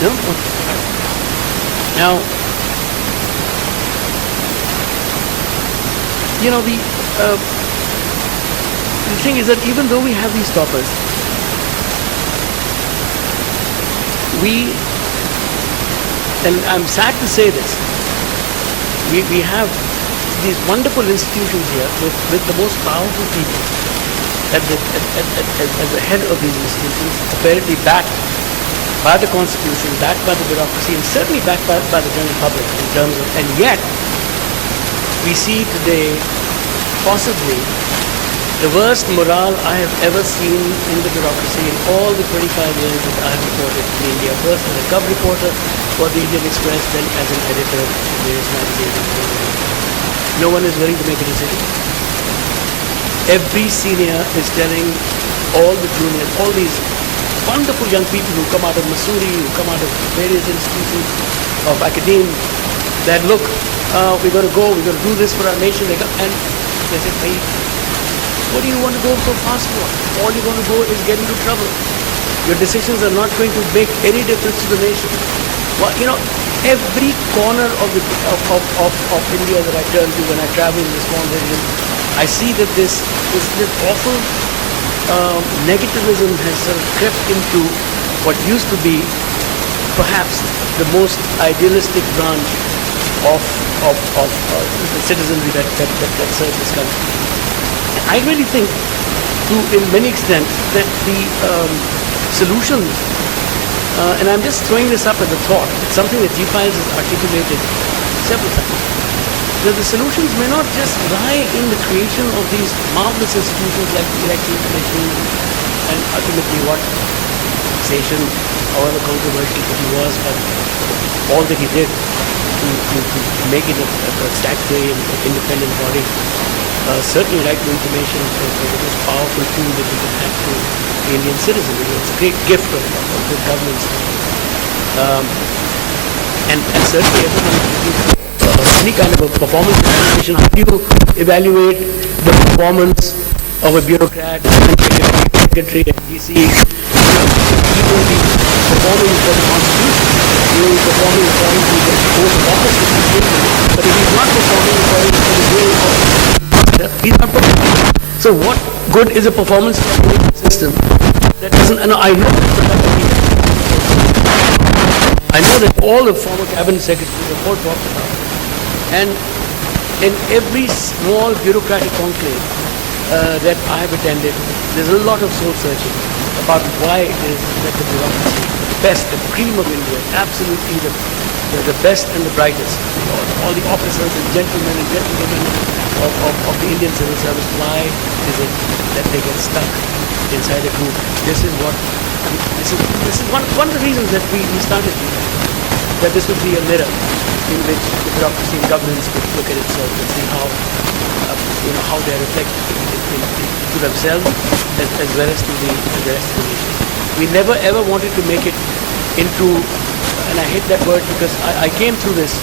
No? Now, the thing is that even though we have these toppers, and I'm sad to say this, we have these wonderful institutions here with the most powerful people at the head of these institutions, apparently backed by the Constitution, backed by the bureaucracy, and certainly backed by the general public in terms of, and yet we see today possibly the worst morale I have ever seen in the bureaucracy in all the 25 years that I have reported in India, first as a cub reporter for the Indian Express, then as an editor in various magazines. No one is willing to make a decision. Every senior is telling all the juniors, all these wonderful young people who come out of Missouri, who come out of various institutions of academia, that look, we're going to do this for our nation. And they say, hey, what do you want to go so fast for? All you're going to go is get into trouble. Your decisions are not going to make any difference to the nation. Well, every corner of India that I turn to when I travel in the small region, I see that this awful negativism has sort of crept into what used to be perhaps the most idealistic branch of the citizenry that serves this country. I really think, in many extents, that the solutions, and I'm just throwing this up as a thought, it's something that gfiles has articulated several times, that the solutions may not just lie in the creation of these marvelous institutions like the Election Commission and ultimately what taxation, however controversial he was, but all that he did to make it a statutory and independent body. Certainly right to information is the most powerful tool that we can have to the Indian citizen. It's a great gift of good governance. And certainly any kind of a performance evaluation, how do you evaluate the performance of a bureaucrat, secretary, and DC? He will be performing for the Constitution. He will be performing according to the oath of office that he's taken. But if he's not performing according to the will of he's not performing. So what good is a performance system that doesn't? I know that all the former cabinet secretaries have all talked about it. And in every small bureaucratic conclave that I have attended, there's a lot of soul searching about why it is that the bureaucracy, the best, the cream of India, absolutely the best and the brightest, all the officers and gentlemen and gentlewomen of the Indian civil service, why is it that they get stuck inside a group? This is one of the reasons that we started here, that this would be a mirror in which the bureaucracy and governance could look at itself and see how they reflect to themselves as well as to the rest of the nation. We never ever wanted to make it into, and I hate that word because I came through this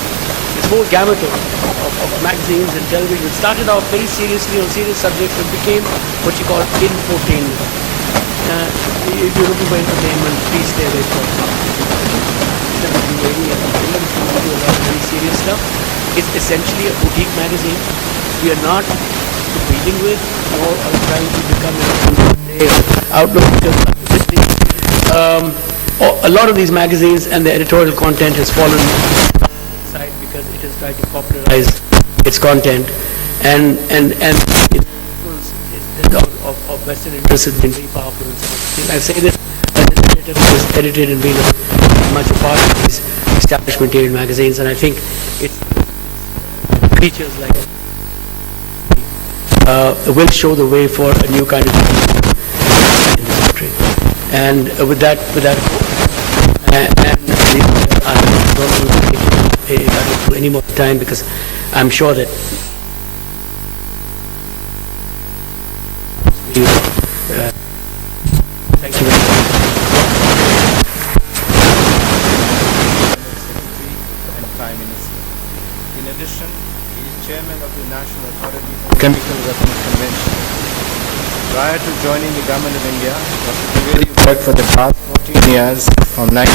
whole gamut of magazines and television. It started out very seriously on serious subjects and became what you call infotainment. If you're looking for entertainment, please stay away from it. Very serious stuff. It's essentially a boutique magazine. We are not competing with or trying to become an outlook. A lot of these magazines and the editorial content has fallen aside because it has tried to popularize its content and its of Western interests has been very powerful. I say this as an editor who has edited and been much a part of these establishment-aided magazines, and I think it's creatures like will show the way for a new kind of in the country. And with that, I don't want to take any more time because I'm sure that thank you very much. And Prime Minister. In addition, he is chairman of the National Authority for Chemical Weapons Convention. Prior to joining the Government of India, Dr. Trivedi worked for the past 14 years from 19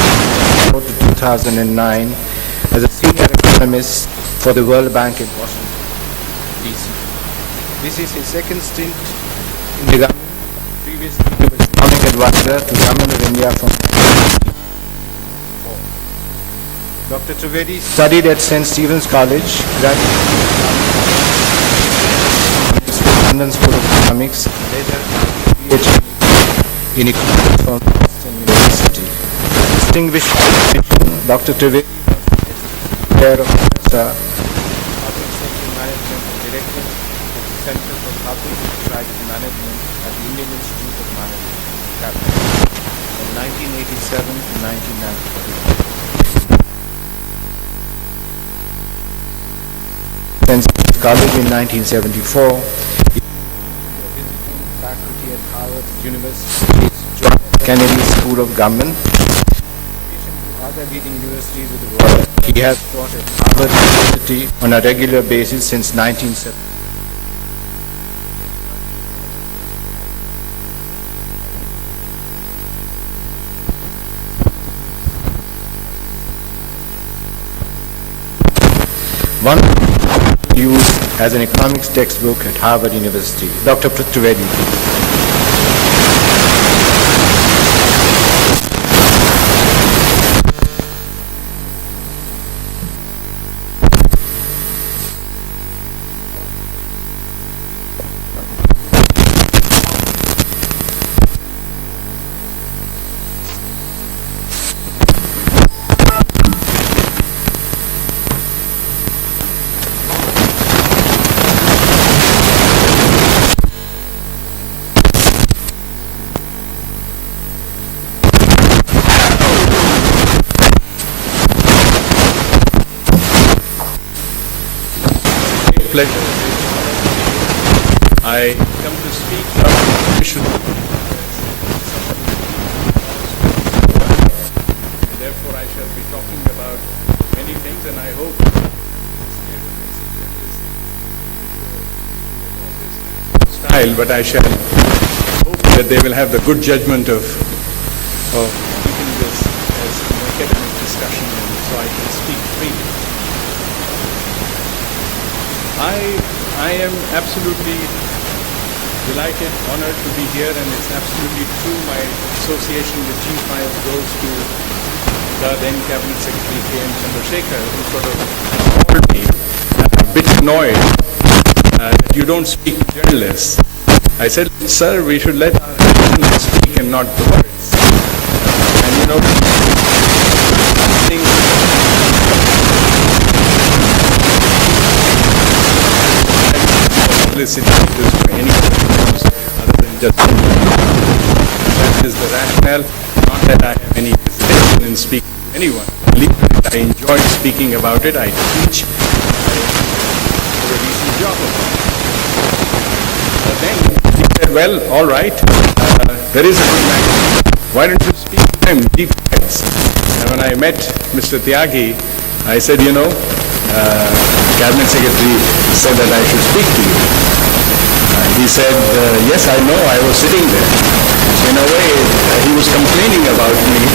2004 to 2009 as a senior economist for the World Bank in Washington, D.C. This is his second stint in the government. Previously, he was economic advisor to the Government of India from 1994. Dr. Trivedi studied at St. Stephen's College, graduated from London School of Economics, and later PhD in economics from Boston University. Distinguished recognition, Dr. Trivedi was chair of Public Sector Management and director of the Center for Public and Private Management at the Indian Institute of Management, Calcutta, from 1987 to 1993. St. Stephen's College in 1974. Visiting faculty at Harvard University, John F. Kennedy School of Government. Other leading universities of the world. He has taught at Harvard University on a regular basis since 1970. One used as an economics textbook at Harvard University. Dr. Trivedi. Pleasure. I come to speak on the issue. Therefore, I shall be talking about many things, and I hope style, but I shall hope that they will have the good judgment of keeping this as an academic discussion, and so I can speak freely. I am absolutely delighted, honored to be here, and it's absolutely true. My association with gfiles goes to the then Cabinet Secretary K.M. Chandrasekhar, who sort of called me a bit annoyed that you don't speak to journalists. I said, sir, we should let our journalists speak and not the words. And you know, publicity is for any purpose other than just that is the rationale, not that I have any hesitation in speaking to anyone. Believe it, I enjoy speaking about it. I teach. I do a decent job of it. But then he said, well, all right, there is a good man. Why don't you speak to him? And when I met Mr. Tyagi, I said, you know, Cabinet Secretary said that I should speak to you. He said, yes, I know, I was sitting there. So in a way, he was complaining about me,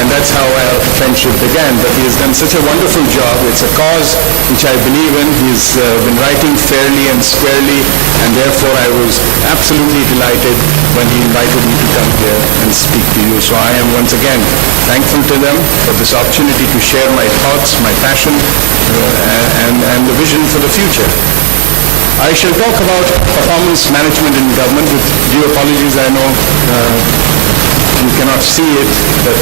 and that's how our friendship began. But he has done such a wonderful job. It's a cause which I believe in. He's been writing fairly and squarely, and therefore I was absolutely delighted when he invited me to come here and speak to you. So I am once again thankful to them for this opportunity to share my thoughts, my passion, and the vision for the future. I shall talk about performance management in government. With due apologies, I know you cannot see it, but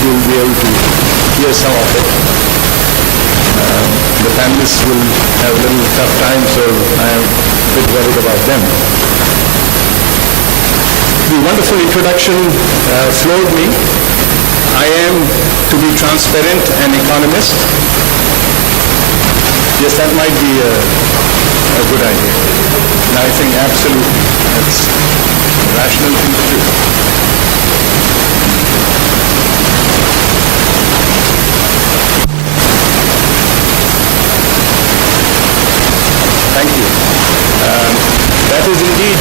you will be able to hear some of it. The panelists will have a little tough time, so I am a bit worried about them. The wonderful introduction floored me. I am, to be transparent, an economist. Yes, that might be a good idea. And I think absolutely that's a rational thing to do. Thank you. That is indeed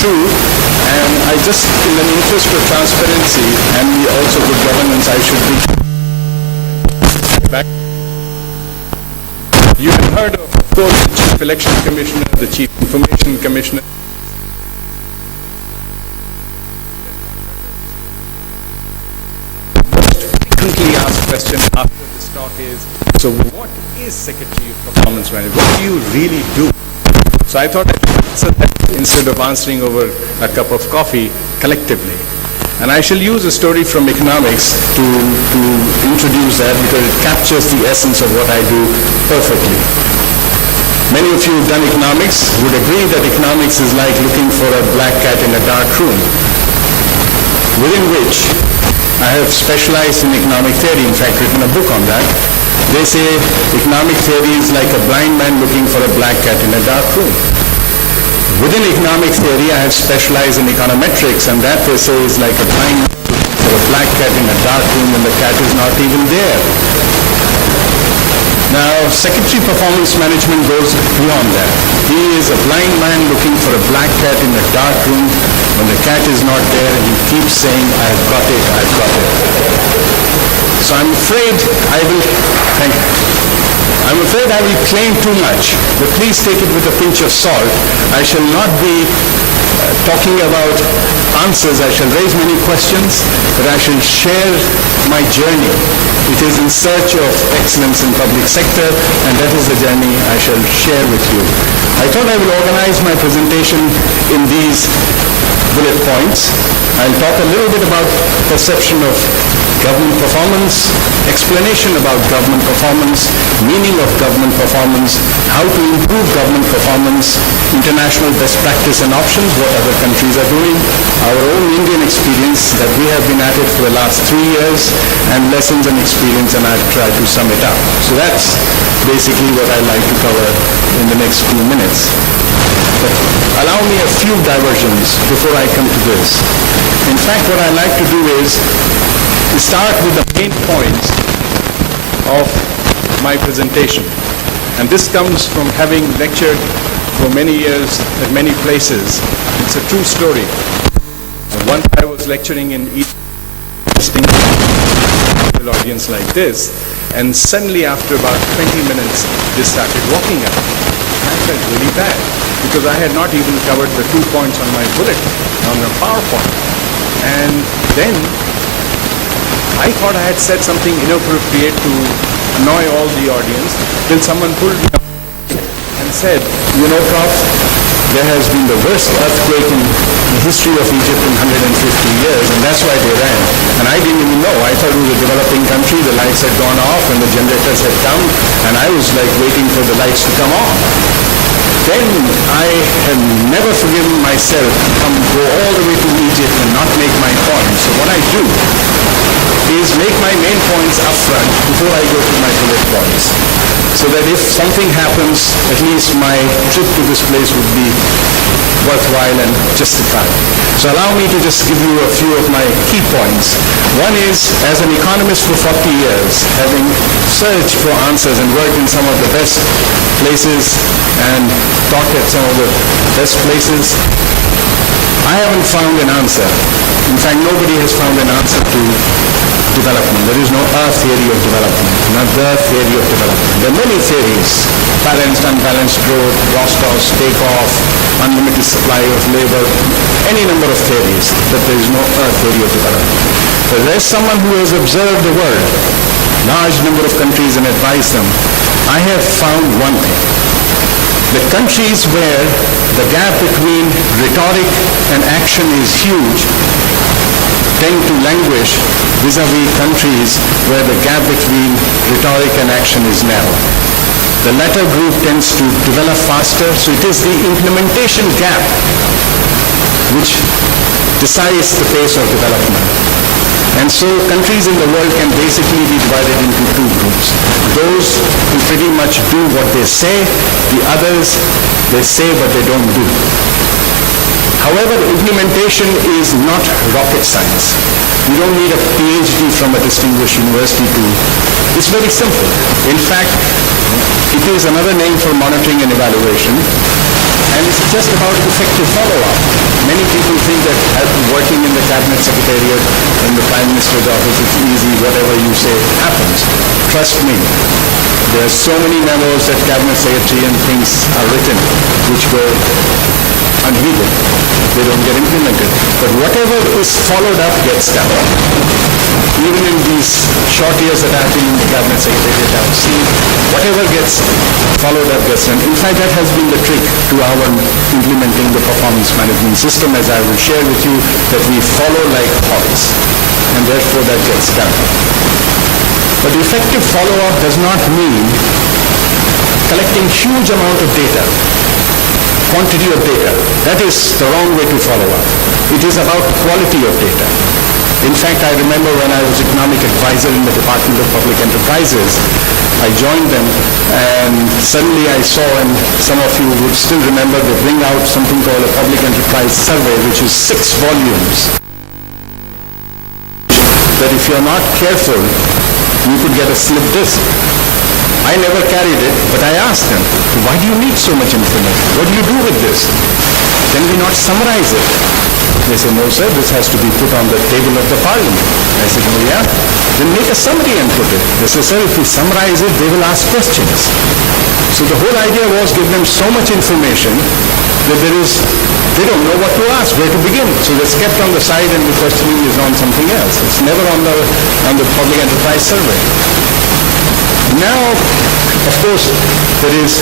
true, and I'd just in the interest of transparency and also good governance, I should be back. You have heard of course, the Chief Election Commissioner, the Chief Information Commissioner. Frequently asked question after this talk is, so what is Secretary of Performance Management? What do you really do? So I thought I'd answer that instead of answering over a cup of coffee collectively. And I shall use a story from economics to introduce that because it captures the essence of what I do perfectly. Many of you who've done economics would agree that economics is like looking for a black cat in a dark room, within which I have specialized in economic theory, in fact written a book on that. They say economic theory is like a blind man looking for a black cat in a dark room. Within economic theory, I have specialized in econometrics, and that they say is like a blind man looking for a black cat in a dark room when the cat is not even there. Now, Secretary Performance Management goes beyond that. He is a blind man looking for a black cat in a dark room when the cat is not there and he keeps saying, I've got it, I've got it. So I'm afraid I will, thank you. I'm afraid I will claim too much, but please take it with a pinch of salt. I shall not be talking about answers. I shall raise many questions, but I shall share my journey. It is in search of excellence in public sector, and that is the journey I shall share with you. I thought I will organize my presentation in these bullet points. I'll talk a little bit about perception of government performance, explanation about government performance, meaning of government performance, how to improve government performance, international best practice and options, what other countries are doing, our own Indian experience that we have been at it for the last 3 years, and lessons and experience, and I'll try to sum it up. So that's basically what I'd like to cover in the next few minutes. But allow me a few diversions before I come to this. In fact, what I like to do is to start with the main points of my presentation. And this comes from having lectured for many years at many places. It's a true story. Once I was lecturing in East audience like this, and suddenly after about 20 minutes, they started walking up. I felt really bad because I had not even covered the 2 points on my bullet, on the PowerPoint. And then I thought I had said something inappropriate to annoy all the audience, till someone pulled me up and said, you know, Prof, there has been the worst earthquake in the history of Egypt in 150 years, and that's why they ran. And I didn't even know. I thought it was a developing country, the lights had gone off and the generators had come, and I was like waiting for the lights to come on. Then I have never forgiven myself to go all the way to Egypt and not make my point. So what I do is make my main points up front before I go to my bullet points, so that if something happens, at least my trip to this place would be worthwhile and justified. So allow me to just give you a few of my key points. One is, as an economist for 40 years, having searched for answers and worked in some of the best places and taught at some of the best places, I haven't found an answer. In fact, nobody has found an answer to development. There is no theory of development, not the theory of development. There are many theories: balanced, unbalanced growth, Rostov's takeoff, unlimited supply of labor, any number of theories, but there is no theory of development. But there is someone who has observed the world, large number of countries, and advised them. I have found one thing. The countries where the gap between rhetoric and action is huge tend to languish vis-a-vis countries where the gap between rhetoric and action is narrow. The latter group tends to develop faster, so it is the implementation gap which decides the pace of development. And so countries in the world can basically be divided into 2 groups. Those who pretty much do what they say, the others, they say but they don't do. However, implementation is not rocket science. You don't need a PhD from a distinguished university to. It's very simple. In fact, it is another name for monitoring and evaluation. And it's just about effective follow-up. Many people think that working in the cabinet secretariat in the Prime Minister's office, it's easy, whatever you say happens. Trust me, there are so many memos that cabinet secretary and things are written which go unheeded. They don't get implemented. But whatever is followed up gets done. Even in these short years that I've been in the cabinet secretariat, I've seen whatever gets followed up gets done. In fact, that has been the trick to our implementing the performance management system, as I will share with you, that we follow like hawks, and therefore that gets done. But effective follow-up does not mean collecting huge amount of data, quantity of data. That is the wrong way to follow up. It is about quality of data. In fact, I remember when I was economic advisor in the Department of Public Enterprises, I joined them and suddenly I saw, and some of you would still remember, they bring out something called a public enterprise survey, which is 6 volumes. That if you're not careful, you could get a slip disc. I never carried it, but I asked them, why do you need so much information? What do you do with this? Can we not summarize it? They said, no sir, this has to be put on the table of the parliament. I said, oh yeah? Then make a summary and put it. They said, sir, if we summarize it, they will ask questions. So the whole idea was give them so much information that they don't know what to ask, where to begin. So it's kept on the side and the questioning is on something else. It's never on the public enterprise survey. Now, of course, there is,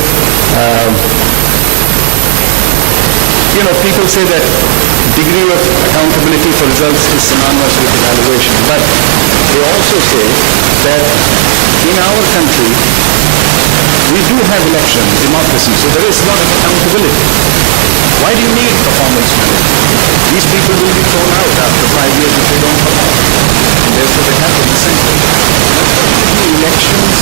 people say that degree of accountability for results is synonymous with evaluation, but they also say that in our country, we do have elections, democracy, so there is a lot of accountability. Why do you need performance management? These people will be thrown out after 5 years if they don't perform. And therefore they have to be censored. Elections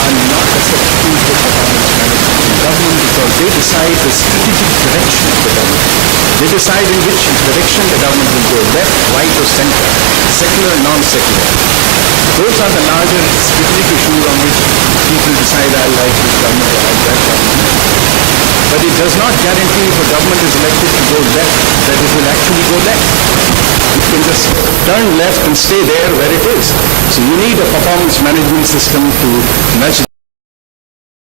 are not a substitute for performance management in government because they decide the strategic direction of the government. They decide in which direction the government will go, left, right or center, secular, non-secular. Those are the larger strategic issues on which people decide I like this government or I like that government. But it does not guarantee if a government is elected to go left that it will actually go left. It can just turn left and stay there where it is. So you need a performance management system to nudge